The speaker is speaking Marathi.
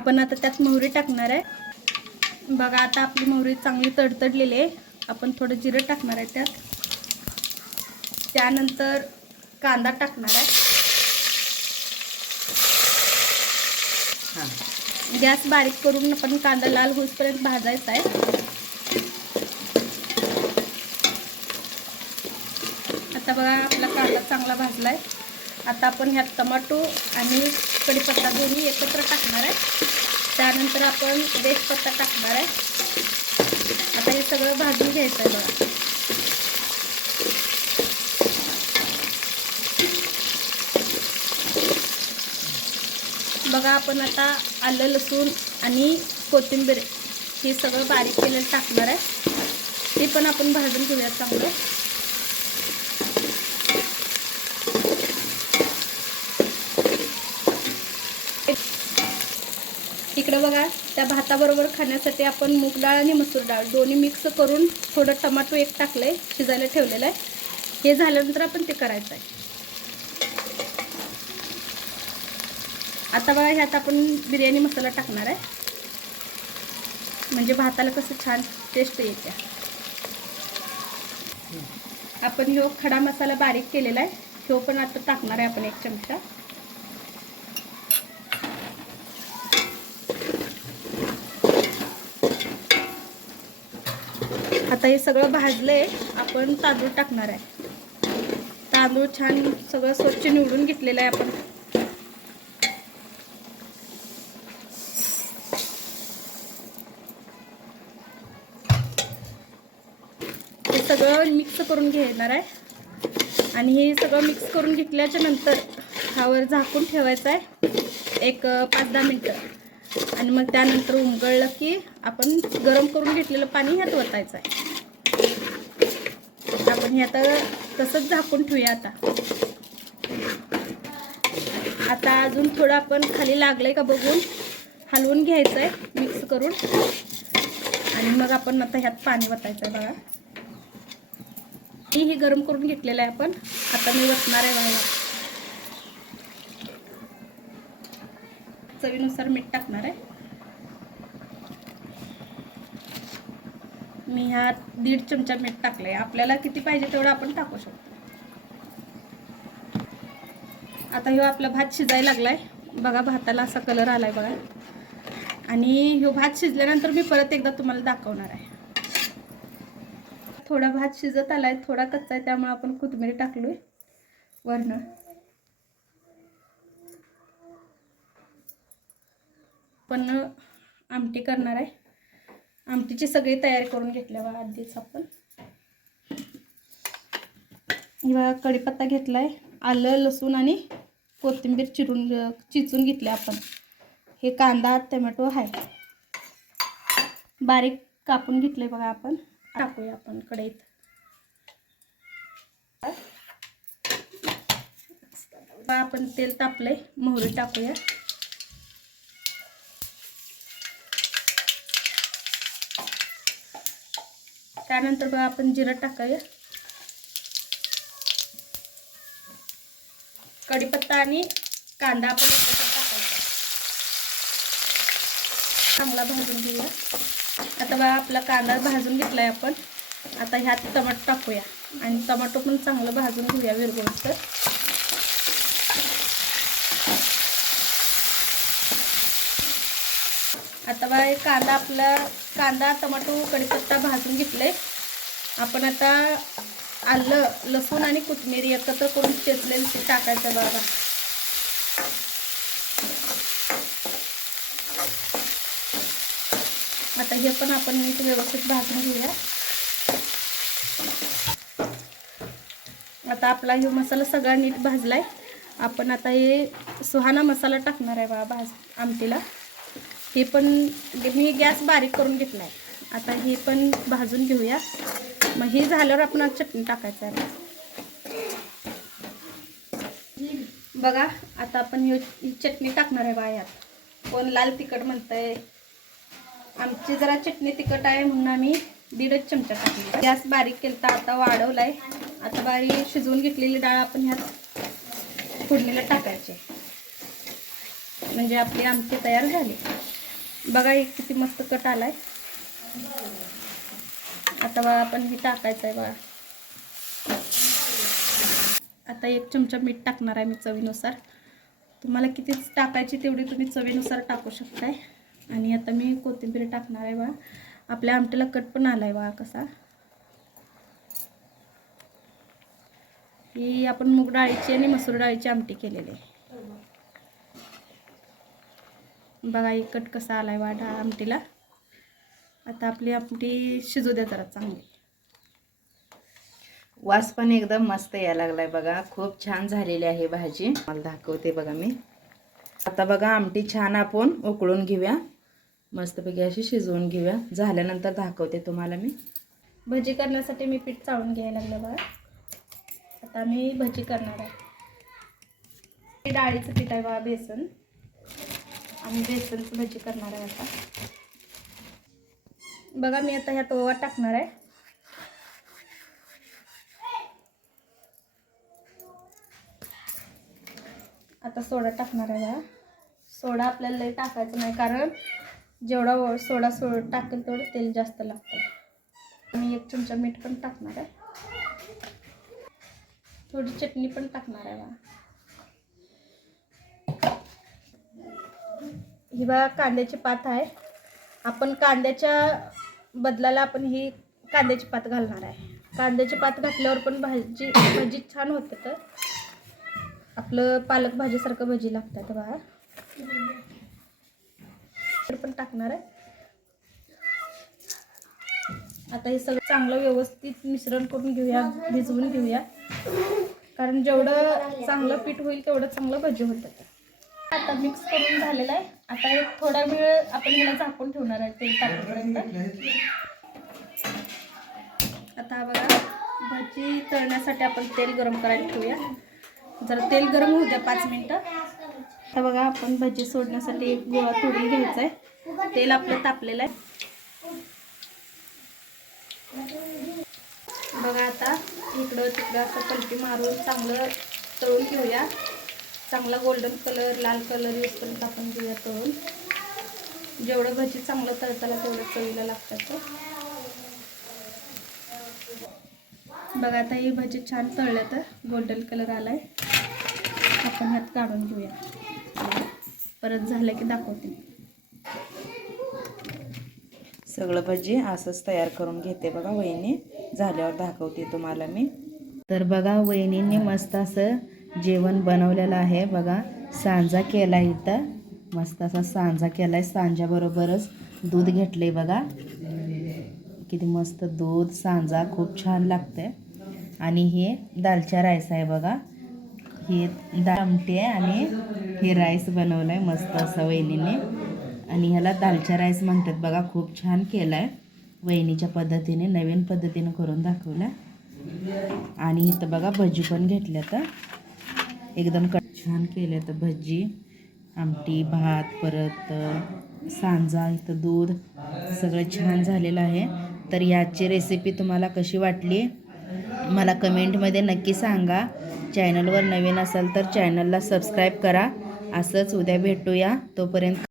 आपण आता त्यात मोहरी टाकणार आहे. बघा आता आपली मोहरी चांगली तडतडलेली आहे. आपण थोडं जिरं टाकणार आहे त्यात. त्यानंतर कांदा टाकणार आहे. गॅस बारीक करून आपण कांदा लाल होईपर्यंत भाजायचा आहे. आता बघा आपला कांदा चांगला भाजला आहे आता आपण ह्यात टमाटो आणि कढीपत्ता दोन्ही एकत्र टाकणार आहे. त्यानंतर आपण बेसपत्ता टाकणार आहे. आता हे सगळं भाजून घ्यायचं आहे बघा. बघा आपण आता आलं लसूण आणि कोथिंबीर हे सगळं बारीक केलेलं टाकणार आहे. ते पण आपण भाजून घेऊया चांगलं. इकडं बघा त्या भाताबरोबर खाण्यासाठी आपण मूग डाळ आणि मसूर डाळ दोन्ही मिक्स करून थोडं टमाटो एक टाकलं आहे शिजायला ठेवलेलं आहे. हे झाल्यानंतर आपण ते करायचं आहे. आता बघा ह्यात आपण बिर्याणी मसाला टाकणार आहे. म्हणजे भाताला कसं छान टेस्ट येते. आपण ह्यो खडा मसाला बारीक केलेला आहे. ह्यो पण आता टाकणार आहे आपण एक चमचा. आता हे सगळं भाजलंय. आपण तांदूळ टाकणार आहे. तांदूळ छान सगळं स्वच्छ निवडून घेतलेलं आहे आपण. हे सगळं मिक्स करून घेणार आहे. आणि हे सगळं मिक्स करून घेतल्याच्या नंतर ह्यावर झाकून ठेवायचं आहे. एक पाच दहा मिनटं. आणि मग त्यानंतर उमगळलं की आपण गरम करून घेतलेलं पाणी ह्यात ओतायचं आहे. आपण हे आता तसंच झाकून ठेवूया आता. आता अजून थोडं आपण खाली लागलंय का बघून हलवून घ्यायचं आहे मिक्स करून. आणि मग आपण आता ह्यात पाणी वतायचं आहे बघा. ही गरम करून घेतलेलं आहे आपण. आता मी वतणार आहे बघा चवीनुसार मीठ टाकणार आहे. मी ह्या दीड चमचा मीठ टाकलंय. आपल्याला किती पाहिजे तेवढं आपण टाकू शकतो. आता ह्यो आपला भात शिजायला लागलाय. बघा भाताला असा कलर आलाय बघा. आणि ह्यो भात शिजल्यानंतर मी परत एकदा तुम्हाला दाखवणार आहे. थोडा भात शिजत आलाय थोडा कच्चा आहे त्यामुळे आपण कोथिंबीर टाकलोय वरनं. पण आमटी करणार आहे. आमटीची सगळी तयारी करून घेतल्या बा आधीच आपण. हे बघा कढीपत्ता घेतलाय आलं लसूण आणि कोथिंबीर चिरून चिचून घेतले आपण. हे कांदा टोमॅटो आहे. बारीक कापून घेतले बघा आपण. टाकूया आपण कढईत. आपण तेल तापलंय मोहरी टाकूया. त्यानंतर बघा आपण जिरं टाकूया. कढीपत्ता आणि कांदा आपण एकत्र टाकायचा. चांगला भाजून घेऊया. आता बघा आपला कांदा भाजून घेतलाय आपण. आता ह्यात टमाटो टाकूया. आणि टमाटो पण चांगलं भाजून घेऊया विरगुळसर आता बघा हे कांदा आपला कांदा टमाटो कढीपत्ता भाजून घेतले. आपण आता आलं लसूण आणि कोथिंबीर एकत्र करून चेचलेलं ते टाकायचं बघा. आता हे पण आपण नीट व्यवस्थित भाजून घेऊया. आता आपला हे मसाला सगळा नीट भाजलाय. आपण आता हे सुहाना मसाला टाकणार आहे बाबा भाज आमटीला. हे पण मी गॅस बारीक करून घेतला आहे आता हे पण भाजून घेऊया. मग हे झाल्यावर आपण आज चटणी टाकायचं आहे. बघा आता आपण ही चटणी टाकणार आहे बा यात कोण लाल तिखट म्हणतंय. आमची जरा चटणी तिखट आहे म्हणून आम्ही दीडच चमचा टाकली. गॅस बारीक केलता आता वाढवलाय. आता बारी शिजवून घेतलेली डाळ आपण ह्यात फोडणीला टाकायची म्हणजे आपली आमटी तयार झाली. बघा हे किती मस्त कट आलाय. आता बघा आपण हे टाकायचं आहे बघा. आता एक चमचा मीठ टाकणार आहे मी चवीनुसार. तुम्हाला किती टाकायची तेवढी तुम्ही चवीनुसार टाकू शकताय. आणि आता मी कोथिंबीर टाकणार आहे बघा. आपल्या आमटीला कट पण आला आहे बघा कसा. ही आपण मूग डाळीची आणि मसूर डाळीची आमटी केलेली आहे. बघा ही कट कसा आला आहे डाळ आमटीला. आता आपली आमटी शिजू द्या जरा चांगली. वास पण एकदम मस्त यायला लागलाय बघा. खूप छान झालेली आहे भाजी. मला दाखवते बघा मी. आता बघा आमटी छान आपण उकळून घेऊया. मस्तपैकी अशी शिजवून घेऊया. झाल्यानंतर दाखवते तुम्हाला मी. भजी करण्यासाठी मी पीठ चाळून घ्यायला लागलं बघा. आता मी भजी करणार आहे. डाळीचं पीठ आहे बघा बेसन. आणि बेसनची भजी करणार आहे आता. बघा मी आता ह्यात ओवा टाकणार आहे. आता सोडा टाकणार आहे बघा. सोडा आपल्याला लई टाकायचं नाही कारण जेवढा सोडा सो टाकेल तेवढं तेल जास्त लागतं. आणि एक चमचा मीठ पण टाकणार आहे. थोडी चटणी पण टाकणार आहे ही बघा कांद्याची पात आहे. आपण कांद्याच्या बदलाला आपण ही कांद्याची पात घालणार आहे. कांद्याची पात घातल्यावर पण भाजी भाजी छान होते तर. आपलं पालक भाजीसारखं भजी लागतात बा तर पण टाकणार आहे. आता हे सगळं चांगलं व्यवस्थित मिश्रण करून घेऊया भिजवून घेऊया. कारण जेवढं चांगलं पीठ होईल तेवढं चांगलं भजी होतं. आता मिक्स करून झालेलं आहे. आता एक थोडा वेळ आपण ह्याला झाकून ठेवणार आहे तेल टाकेपर्यंत. आता बघा भाजी तळण्यासाठी आपण तेल गरम करायला ठेवूया. जरा तेल गरम होऊ द्या पाच मिनटं. आता बघा आपण भजी सोडण्यासाठी एक गोळा तोडून घ्यायचा आहे. तेल आपलं तापलेलं आहे. बघा आता इकडं तिकडं असं पलटी मारून चांगलं तळून घेऊया. चांगला गोल्डन कलर लाल कलर येऊपर्यंत आपण घेऊया तळून. जेवढं भजी चांगलं तळताला तेवढं चवीला लागतात बघा आता ही भजी छान तळल्या तर गोल्डन कलर आलाय. आपण ह्यात काढून घेऊया. परत झालं की दाखवते. सगळं भजी असंच तयार करून घेते बघा वहिनी. झाल्यावर दाखवते तुम्हाला मी. तर बघा वहिनींनी मस्त असं जेवण बनवलेलं आहे. बघा सांजा केला इथं. मस्त असा सांजा केला आहे सांजाबरोबरच दूध घेतलं आहे बघा. किती मस्त दूध सांजा. खूप छान लागते आणि हे दालच्या राईस आहे बघा. हे दामटी आहे आणि हे राईस बनवलं आहे मस्त असं वहिनीने. आणि ह्याला दालच्या राईस म्हणतात बघा. खूप छान केला आहे वहिनीच्या पद्धतीने नवीन पद्धतीने करून दाखवलं आणि इथं बघा भजी पण घेतल्या तर एकदम क छान केल्या तर भजी आमटी भात परत सांजा इथं दूध सगळं छान झालेलं आहे. तर याची रेसिपी तुम्हाला कशी वाटली? मला कमेंटमध्ये नक्की सांगा. चॅनलवर नवीन असाल तर चॅनलला सबस्क्राईब करा. असंच उद्या भेटूया. तोपर्यंत